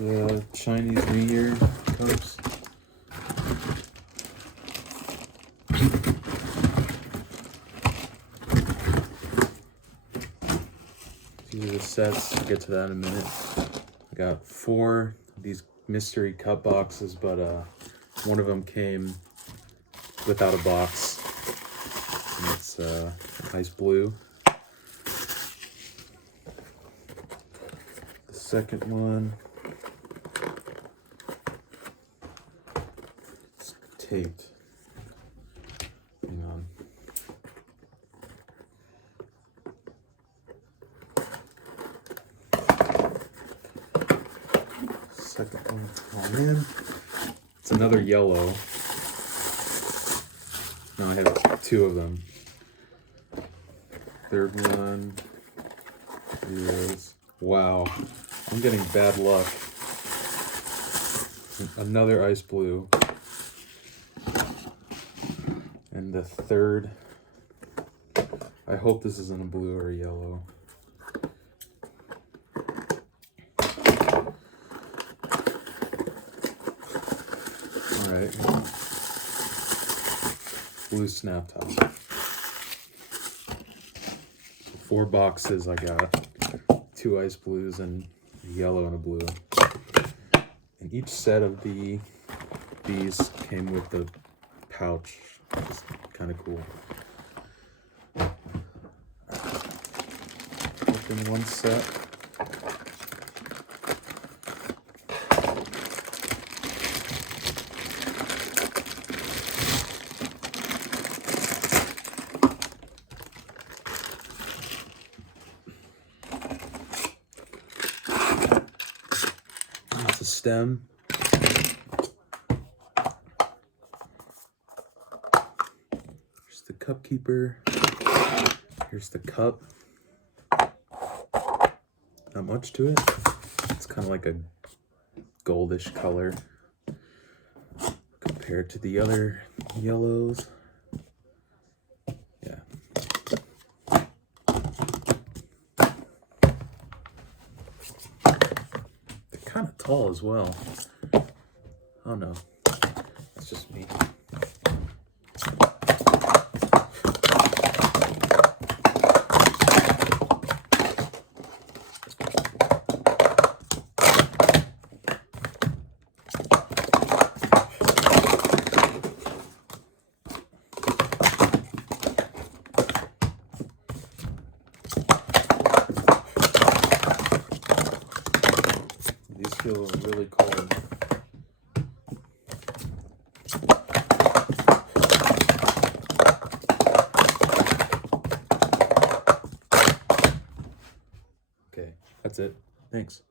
the Chinese New Year cups. These are the sets. I'll get to that in a minute. I got 4 of these mystery cup boxes, but one of them came without a box. And it's ice blue. The second one, it's taped. Hang on. Second one, oh man, it's another yellow. Now I have 2 of them. Third one is, wow, I'm getting bad luck. Another ice blue. And the third, I hope this isn't a blue or a yellow. All right, blue snap top. 4 boxes I got, 2 ice blues and a yellow and a blue. And each set of these came with the pouch. It's kind of cool. Open one set. It's a stem. Here's the cup keeper. Here's the cup. Not much to it. It's kind of like a goldish color compared to the other yellows. Yeah. They're kind of tall as well. Oh no, that's just me. These feel really cold. Okay, that's it. Thanks.